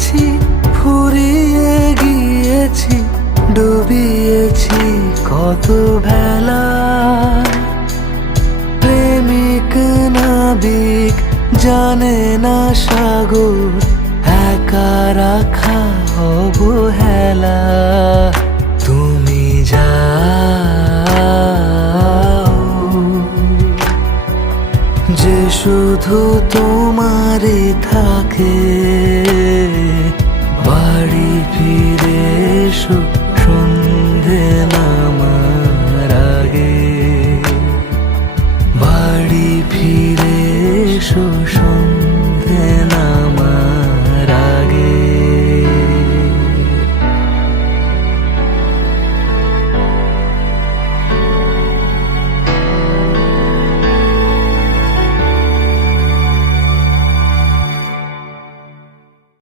গিয়েছি, ফুরিয়ে গিয়েছি, ডুবিয়েছি কত ভেলা। প্রেমিক নাবিক জানে না সাগর, একা রাখা অবহেলা। তুমি যাও যে শুধু তোমারই থাকে।